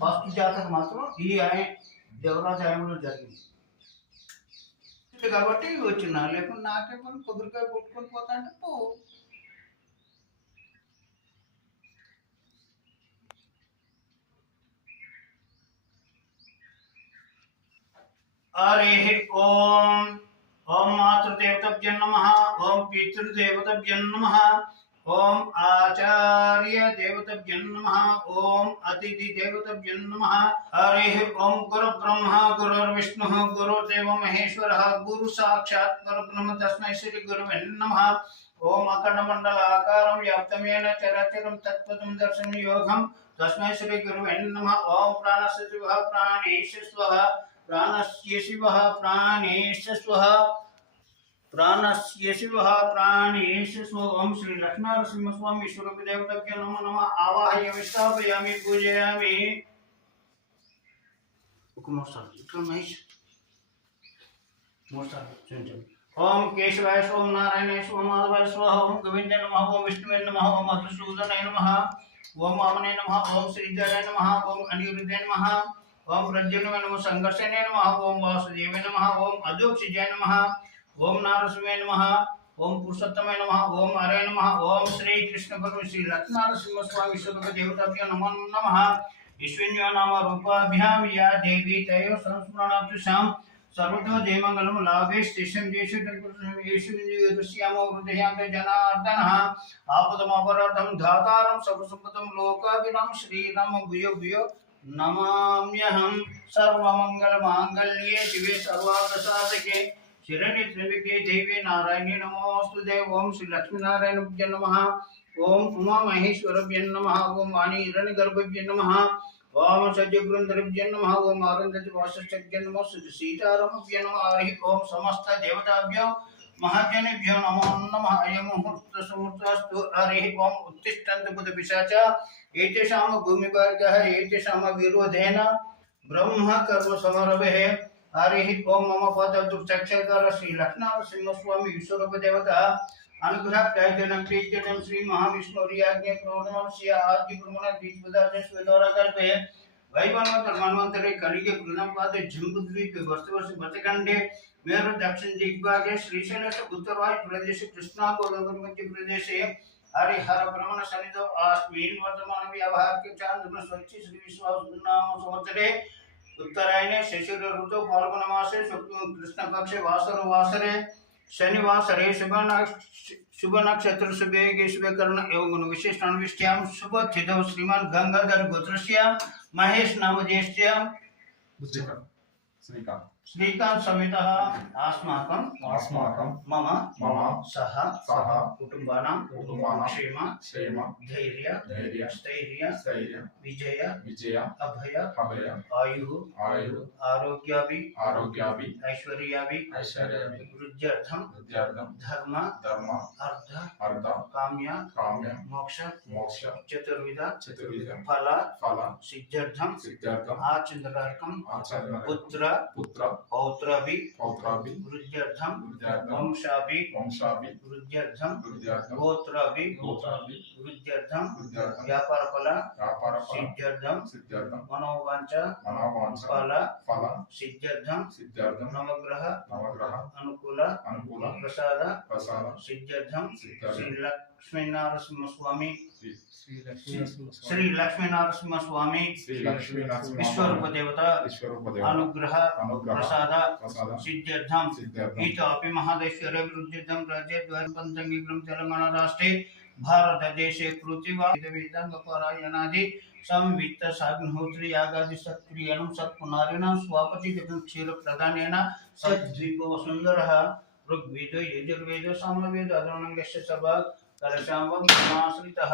First జాతక మాత్రం ఈ దేవరాజ ఆయనలో జరిగింది కాబట్టి వచ్చిన లేకుండా నాకే పని కొబ్బరికాయ కొట్టుకొని పోతా అంటే పో. हरे ओम ओम मातृदेवताभ्यो नमः ओम पितृदेवताभ्यो नमः ओम आचार्य देवताभ्यो नमः ओम अतिथि देवताभ्यो नमः। हरे ओम गुरु ब्रह्मा गुरुर्विष्णुः गुरुर्देवो महेश्वरः गुरु साक्षात् परब्रह्म तस्मै श्री गुरुवे नमः। ओम अखंडमंडलाकारं व्याप्तं येन चराचरं तत्पदं दर्शनयोगं तस्मै श्री गुरुवे नमः। ओम प्राणस्य शिवः प्राणेश स्वः प्राणस्य शिवः प्राणेश स्वः प्राणस्य शिवः प्राणेश स्वः। ओम श्री लक्ष्मीनरसिंह स्वामी स्वरूप देवताभ्यो नमो नमः। आवाहयामि स्थापयामि पूजयामि। ओम केशवाय ओम नारायणाय ओम माधवाय स्वाहा ओम गोविंदाय नमः ओम विष्णुवे नमः ओम मधुसूदनाय नमः ओम वामनाय नमः ओम श्रीधराय नमः ओम अनिरुद्धाय नमः ओम प्रद्युम्नाय नमः संघर्षणाय नमः ओम वासुदेवाय नमः ओम अजोक्षिजाय नमः ओम नारसिंहाय नमः ओम पुरुषोत्तमाय नमः ओम हरे नमः ओम श्री कृष्ण गुरु श्री लक्ष्मीनरसिंह स्वामी स्वरूप देवताभ्यो नमो नमः। ईश्वन्यो नाम रूपाभ्यां या देवी तयो संस्मरणार्थां सर्वतो जयमंगलम लाभे स्टेशन देशे ईश्वरीयस्यामो हृदयान्ते जनार्दनः आपदमपराधं धातारं सर्वसम्पदं लोकाभिराम श्रीराम भूयो भूयो नमाम्यहं। सर्वमंगलमांगल्ये शिवे सर्वार्थसाधके शरण्ये त्र्यंबके देवी नारायणी नमोस्तुते। ओम श्री लक्ष्मीनारायणाभ्यो नमः ओम उमा महेश्वराभ्यो नमः ओम वाणी हिरण्यगर्भाभ्यो नमः ओम सज्जगृंदभ्यो नमः ओम आनंदति वासश्चभ्यो नमः श्री सीतारामभ्यो नमः। हरि ओम समस्त देवताभ्यो महाजनेभ्यो नमो नमः। अयं मुहूर्त सुमुहूर्तस्तु। हरि ओम उत्तिष्ठन्तु बुद्धपिशाचा एतेषां भूमिभार्गः एतेषां विरोधेन ब्रह्म कर्म समारभे। हरि ओम मम पददुर्चक्षकर श्री लक्ष्मीनरसिंह स्वामी विश्वरूप देवता अनुग्रह प्रयोजन प्रीत्यम श्री महाविष्णुर्याज्ञ क्रोधमस्य आदि ब्रह्मण द्विपदार्थ स्वेदोरा कल्पे वैवन्वतर मन्वंतरे कलिगे कृणपाद जम्बुद्वीपे वर्षवर्ष बतखंडे मेरु दक्षिण दिग्भागे श्रीशैलस्य उत्तरवायु प्रदेश कृष्णा गोदावरी मध्य प्रदेशे हरिहर ब्रह्मण सन्निधौ अस्मिन् वर्तमान व्यवहार के चांद्र स्वच्छ श्री विश्वावसुनाम संवत्सरे उत्तरायणे शिशिर ऋतु फाल्गुन मासे शुक्ल कृष्ण पक्षे वासरे शनिवासरे शुभ नक्षत्र शुभे शुभकर्ण एवं विशिष्टान्विष्ट्यां शुभ तिथौ श्रीमान गंगाधर गोत्रस्य महेश नाम ज्येष्ठ्यां श्रीकांत समेतः अस्माकं मम सह कुटुंबानां क्षेम धैर्य स्थैर्य विजय अभय आयु आरोग्याभि ऐश्वर्याभि वृद्ध्यर्थं धर्म अर्थ काम्य मोक्ष चतुर्विध फल सिद्ध्यर्थं आचन्द्रार्कं पुत्र पौत्राभि वृद्ध्यर्थं वंशाभि वृद्ध्यर्थं गोत्राभि वृद्ध्यर्थं व्यापार फल सिद्ध्यर्थं मनोवांछा फल सिद्ध्यर्थं नवग्रह अनुकूल प्रसाद सिद्ध्यर्थं श्री लक्ष्मीनरसिंह स्वामी विश्वरूप देवता अनुग्रह प्रसाद सिद्ध्यर्थं इतोपि महादेश्वरे वृद्ध्यर्थं राज्यद्वयं पञ्चंगिग्रं तेलंगाना राष्ट्रे भारत देशे कृतिवा वेदांगपारायणादि संवित्त साग्निहोत्री यागादि सत्क्रियाणां सत्पुनारिणां स्वापति क्षीर प्रदानेन सद्द्वीपो सुन्दरः ऋग्वेदो यजुर्वेदो सामवेदो अथर्वणस्य सर्वः कलशावं समाश्रितः।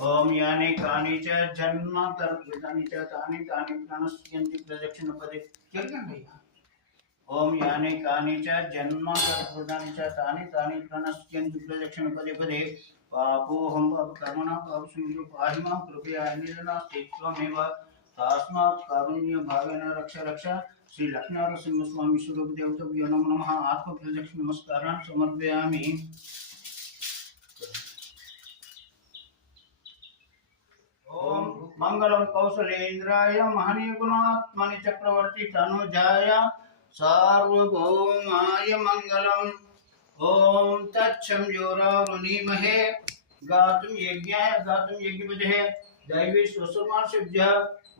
ओम यानि कानि च जन्मान्तरकृतानि च तानि तानि प्रणश्यन्ति प्रदक्षिणपदे क्या भैया ओम यानि कानि च जन्मकर्तृतानि च तानि तानि प्रणश्यन्तु प्रदक्षिण पदे पदे पापोऽहं पापकर्मणां पापसंयुतो पाहि मां कृपया निरनास्ति त्वमेव तस्मात् कारुण्यभावेन रक्ष रक्ष श्री लक्ष्मीनरसिंहस्वामी स्वरूप देवताभ्यो नमो नमः आत्मप्रदक्षिण नमस्कारान् समर्पयामि। ओम मंगलम कौशलेन्द्राय महनीय गुणात्मनि चक्रवर्ती तनुजाय सार्वभौमाय मंगलम। ओम तत्सम जोरावृणीमहे गातुं यज्ञपदे दैवी स्वसुमासिभ्य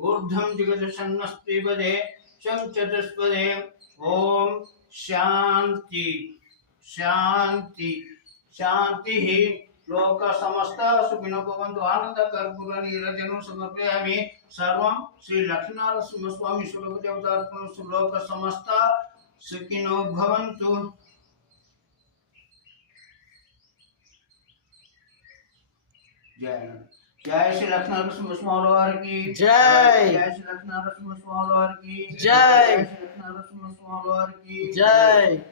ऊर्ध्वं जिगदशन्नस्ति पदे शं चतुष्पदे। ओम शांति शांति शांति लोक समस्त सुखिनो भवन्तु आनंद कर्पूर नीराजनं समर्पयामि। सर्वं श्री लक्ष्मीनरसिंह स्वामी स्वरूप देवतार्पणं लोक समस्त सुखिनो भवन्तु। जय जय श्री लक्ष्मीनरसिंह स्वामी वार की जय। जय श्री लक्ष्मीनरसिंह स्वामी वार की जय। जय श्री लक्ष्मीनरसिंह स्वामी वार की जय।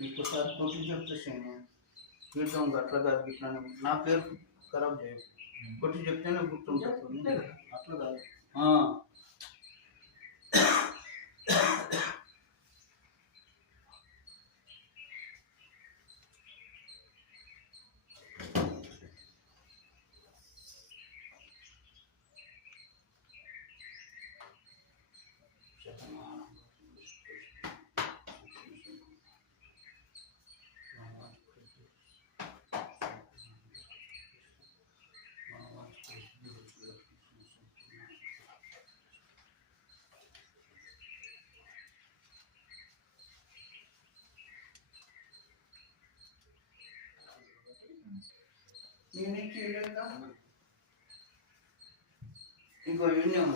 మీకు సార్ కొట్టి చెప్తేనే తీర్థం అట్లా కాదు ఇట్లా నా పేరు ఖరాబ్ చేయదు కొట్టి చెప్తేనే గుర్తుంటుంది అట్లా కాదు నేనే చేయలేదా ఇంకో యూనియన్